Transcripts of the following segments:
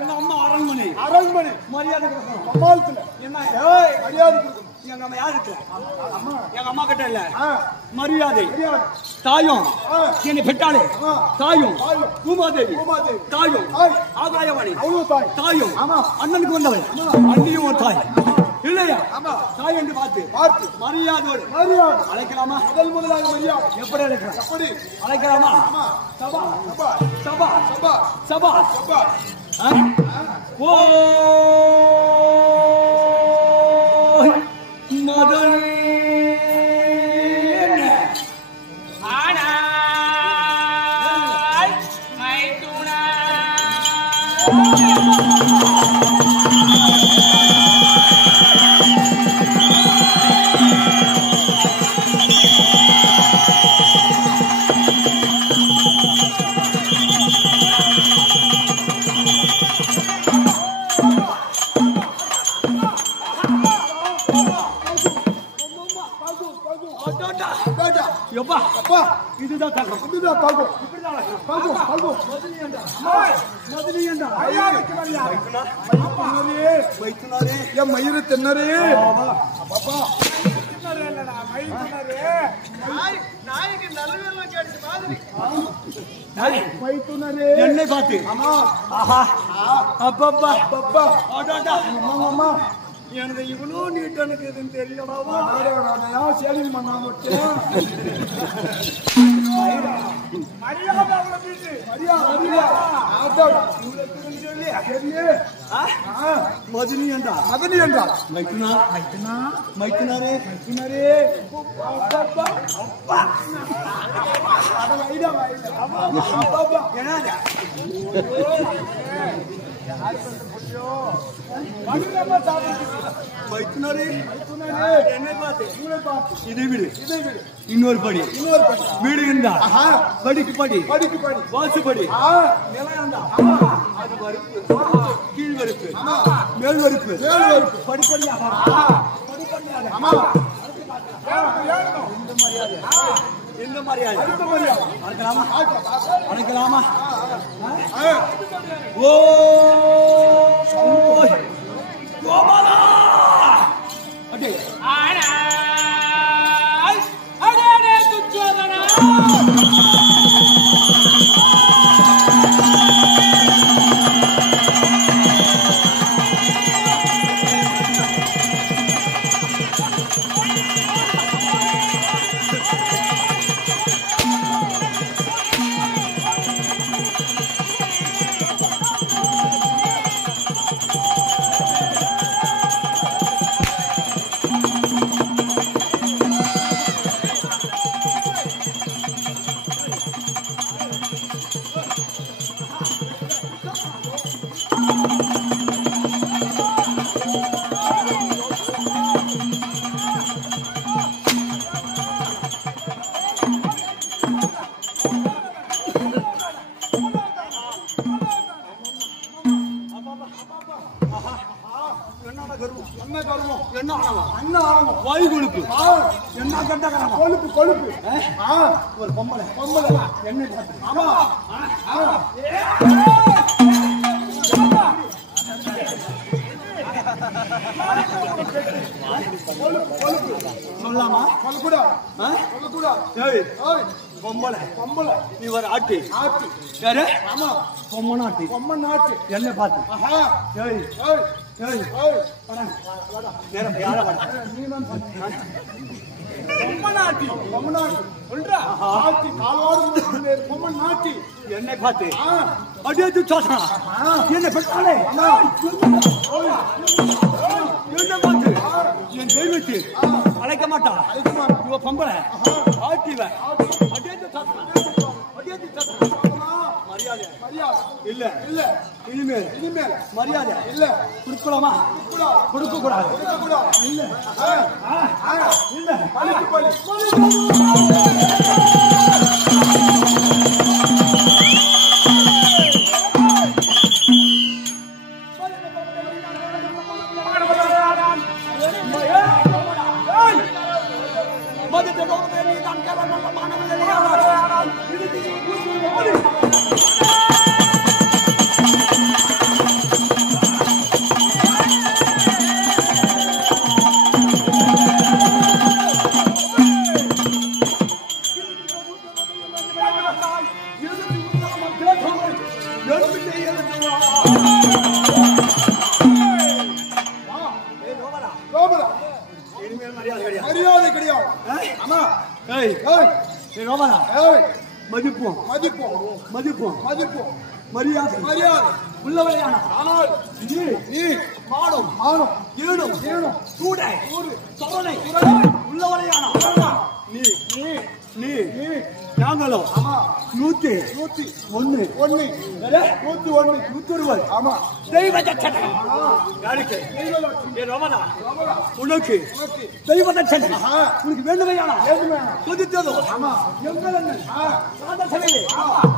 எங்க அம்மா அரண்மனை மரியாதை கொடுக்கணும். அம்மாவுக்கு என்ன மரியாதை கொடுக்கணும். எங்க அம்மா யாருக்கு? எங்க அம்மா கிட்ட இல்ல மரியாதை. தாயும் என்னை பெற்றாலே தாயும் பூமாதேவி தாயும் ஆகாயவாணி தாயும் அண்ணனுக்கு வந்தவன் அண்ணியும் ஒரு தாய் இல்லையா? தாய் என்று பார்த்து மரியாதையோடு அழைக்கலாமா? முதல் முதலாக மரியாதை எப்படி அழைக்கலாம்? எப்படி அழைக்கலாமா? சபா சபா சபா சபா சபா ஓ மதன் ஆனாய் மைத்துனா இதுதான் தகம். என் மயிறு தின்னரே என்னை பார்த்து அப்பப்பா எனக்கு இவ்வளோ நீட்டனுக்கு எதுன்னு தெரியலாமா? சரி பண்ணா மட்டும் மதினி என்றார் மைத்துனாரே என்னை பார்த்து இதை விடு இன்னொரு படி வீடு இருந்தா படிக்கு படி வாசுபடி அது வறுப்பு கீழ் வறுப்பு மேல் வறுப்பு படிப்படியாக இந்த மரியாதை அழைக்கலாமா? ஓ கோபாலா அடே ஆனாய் அடே துச்சோதனா கொழுப்பு என்ன கண்ட கொழுப்பு ஒரு பொம்பளை என்ன சொல்லாமா? பொம்பளை நீ ஒரு ஆட்டு யாரு? பொம்மன் ஆட்டு என்ன பார்த்து என்னை பார்த்து அடியே சோசனா என்ன பெற்றாலே என்ன பார்த்து என் தெய்வத்து அழைக்க மாட்டா இவ பொம்பளை ஆட்டிவ அடியே மரியாதை இல்ல இனிமேல் மரியாதை இல்ல கொடுக்கலாமா? கொடுக்க கூடாது இல்ல ஏய் ஏய் ஏய் ரோமனா ஏய் மதிப்போம் மதிப்போம் மதிப்போம் மதிப்போம் மரியாதை மரியாதை உள்ளவளையான ஆனால் நீ மானம் மானம் ஈடும் ஈடும் சூடை சோதனை உள்ளவளையான நீ நீ நீ நீ நாங்களும் ஆமா 101 101 101 ஆமா தெய்வ தட்சணை யாருக்கு ஏ ரோமனா உனக்கு தெய்வ தட்சணை உனக்கு வேண்டுமையானா கொதித்ததோ ஆமா எங்கள் அண்ணன் சாதசனையிலே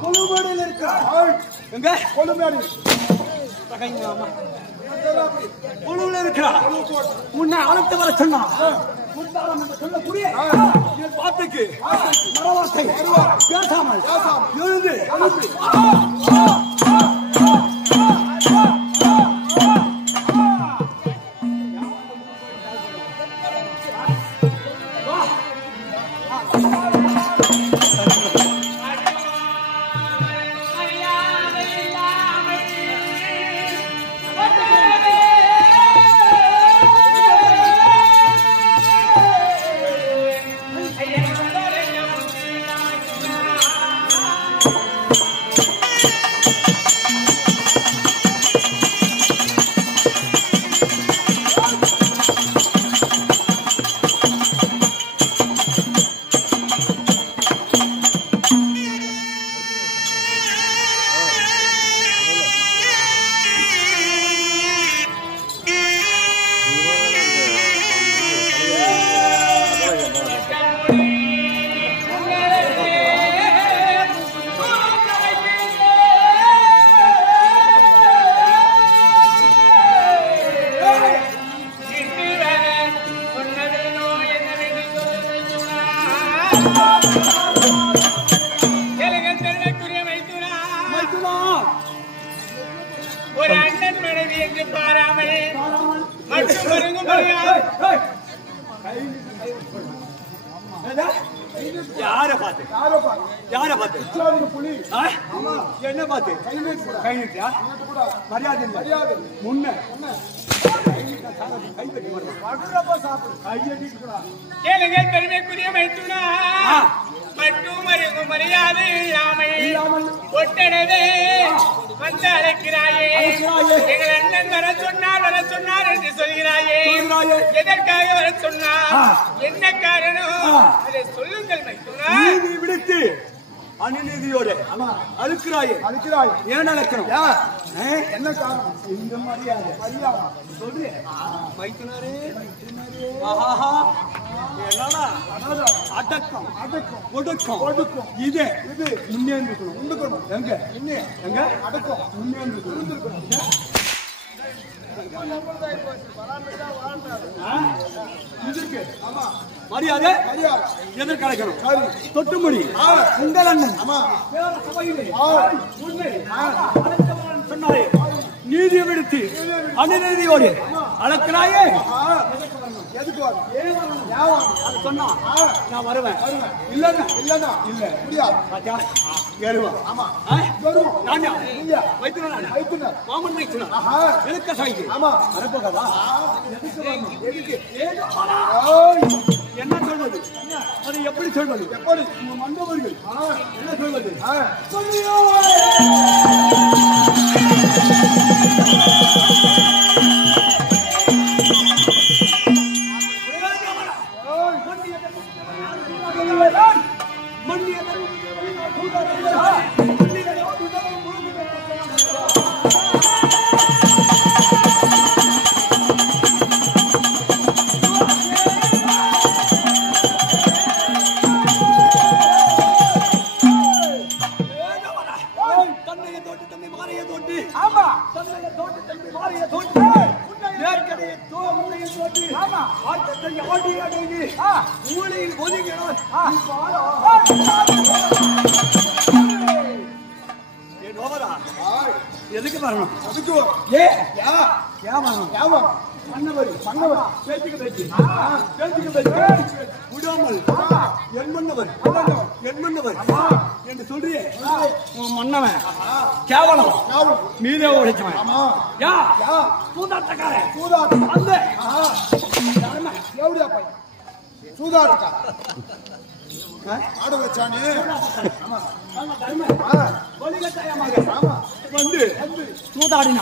கொலுமேடையில் இருக்கிறார் எங்க கொலுமேடை கொலுவில் இருக்கிறார் உன்னை அழைத்து வர சொன்னான் முத்தாரம் என்று சொல்லக்கூடிய என் வார்த்தைக்கு மரவார்த்தை பேசாமல் எழுந்து ஒரு அண்ணன் மனைவி என்று பாராமல் மற்றும் மருங்கும் யார பார்த்து புலி என்ன பார்த்து கை நீட்டியா மரியாதை மரியாதை முன்ன கேளுங்க பெருமைக்குரிய மைத்துனா மட்டும் மருங்கும் மரியாதை இல்லாமல் ஒட்டனதே வந்து அழைக்கிறாயே எங்கள் அண்ணன் வர சொன்னார் என்று சொல்கிறாயே எதற்காக வர சொன்னார் என்ன காரணம் அதை சொல்லுங்கள் மைத்துனா விடுத்து அநீதியோடு அழுக்கிறாயே ஏன் அழைக்கணும் என்ன காரணம் இந்த மரியாதை சொல்லு மைத்துனாரே என்னடா அடக்கம் ஒடுக்கம் இது முன்னே இருந்துக்கணும் எங்க அடக்கம் முன்னே இருந்துக்கணும் மரியாதை எதற்கு அழைக்கணும் தொட்டுமொழி உங்கள் அண்ணன் சொன்னாரே நீதியை விடுத்து அநீதியோடு அழைக்கிறாயே சொன்னா நான் வருவேன் இல்லன்னா இல்ல முடியாது மாமன் எதுக்க சாய்க்கு என்ன சொல்வது அது எப்படி சொல்வது உங்க மண்டபர்கள் என்ன சொல்வது எதுக்கு வரணும் விடாமல் என் மன்னவர் என்று சொல்றியே மன்னவன் கேவலம் மீதே உழைச்சவன் சூதாட்டக்காரன் ஆட வச்சானே கொலிகட்டாயமாக வந்து சூதாடினான்.